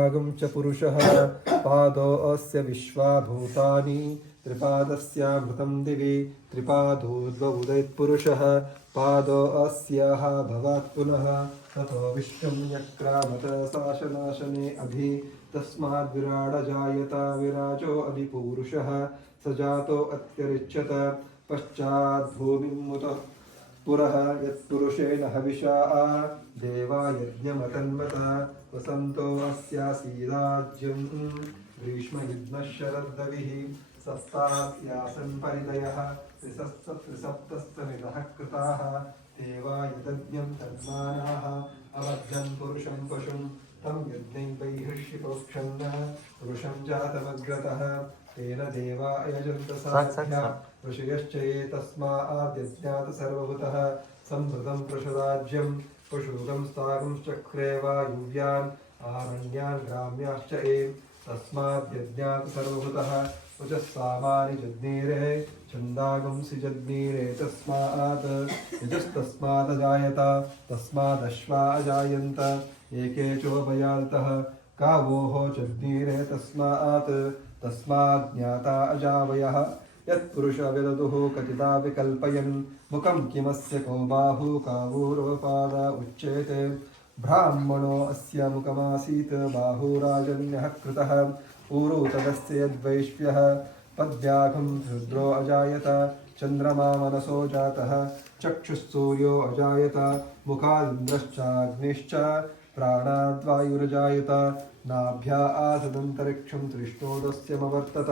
भागं च पुरुषः। पादोऽस्य विश्वाभूतानि। त्रिपादस्यामृतं दिवि। त्रिपादोद्वुदैत्पुरुषः पादोऽस्याः भवात् पुनः। ततो विष्णुं यक्रामत शासनाशने अभि। तस्माद्विराडजायत विराजो अधिपूरुषः। स जातो अत्यरिच्यत। पश्चाद्भूमिमुत पुरः यत्पुरुषेण हविषा, देवा यज्ञमतन्वता, वसन्तो अस्यासीदाज्यं ग्रीष्मयुग्मशरद्दविः सप्तास्यासन् परिदयः त्रिसप्तस्तमिदः कृताः। देवा यदज्ञं तन्मानाः अवध्यं पुरुषं पशुं तं यज्ञैर्बैहृष्यपोक्षन्न पुरुषं जातमग्रतः तेन देवा अयजन्त साध्या ऋषयश्च ये तस्माद्यज्ञात सर्वभूतः संहृतं पशुराज्यं पशुगं स्थागंश्चक्रे वायुव्यान् आरण्यान् ग्राम्याश्च ये तस्माद्यज्ञात सर्वभूतः उचः सामानि जज्ञीरे छन्दागंसि जज्ञीरे तस्मात्। यजस्तस्मादजायत तस्मादश्वा अजायन्त एके चोभयान्तः गावोः जज्ञीरे तस्मात्। कथिता विकल्पयन्। मुखं किमस्य को बाहु कावूरोपाद उच्येते। ब्राह्मणो अस्य मुखमासीत्, बाहुराजन्यः कृतः। ऊरु तदस्य यद्वैश्व्यः पद्व्याघं रुद्रो अजायत, चन्द्रमा मनसो जातः। चक्षुस्सूर्यो अजायत मुखादिन्द्रश्चाग्निश्च प्राणाद्वायुरजायत। नाभ्या आसदन्तरिक्षं तृष्णोदस्यमवर्तत,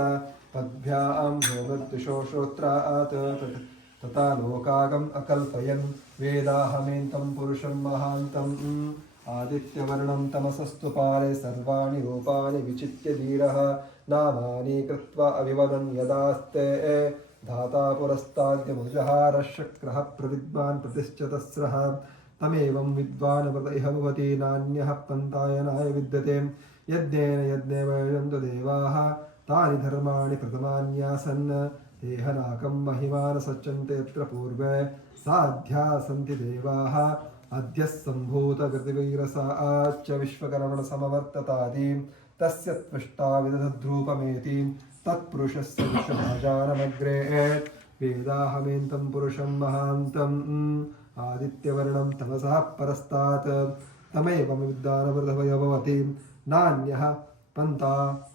पद्भ्यां भोगद्विषो श्रोत्रात्। तथा लोकागम् अकल्पयन्। वेदाहमेन्तं पुरुषं महान्तम्। आदित्यवर्णं तमसस्तु पारे सर्वाणि रूपाणि विचित्य धीरः नामानि कृत्वा अभिवदन् यदास्ते। धाता पुरस्ताद्यमुजहारशक्रः प्रविद्वान् प्रतिश्चतस्रः तमेवं विद्वान् व्रत इह भवति नान्यः पन्तायनाय विद्यते। यज्ञेन यज्ञेव यजन्तु देवाः। तानि धर्माणि प्रथमान्यासन् देहनाकं महिमान सच्चन्ते यत्र पूर्वे साध्या सन्ति देवाः। अद्यः सम्भूतकृतिवीरसाच्च विश्वकर्मणसमवर्ततादि, तस्य त्वष्टा विदधद्रूपमेति, तत्पुरुषस्य विश्वभाजानमग्रे वेदाहमेन्तं पुरुषं महान्तम् आदित्यवर्णं तमसः परस्तात्। तमेवं विद्वानवृधवय भवति नान्यः पन्था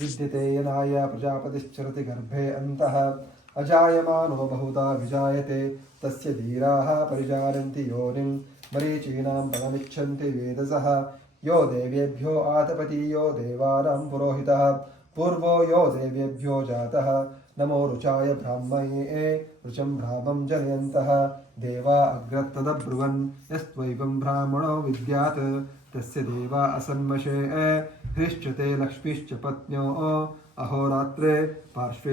विद्यते यदाय प्रजापतिश्चरति गर्भे अन्तः। अजायमानो बहुधा विजायते। तस्य धीराः परिचारन्ति योनिं मरीचीनां पदमिच्छन्ति वेदसः। यो देवेभ्यो आतपति यो देवानां पुरोहितः। पूर्वो यो देवेभ्यो जातः। नमो रुचाय ब्राह्मये रुचं ब्राह्मं जनयन्तः। देवा अग्रत्तदब्रुवन्। यस्त्वैवं ब्राह्मणो विद्यात्। तस्य देवा असन्मषे हृश्च ते लक्ष्मीश्च पत्न्यो अहोरात्रे पार्श्वे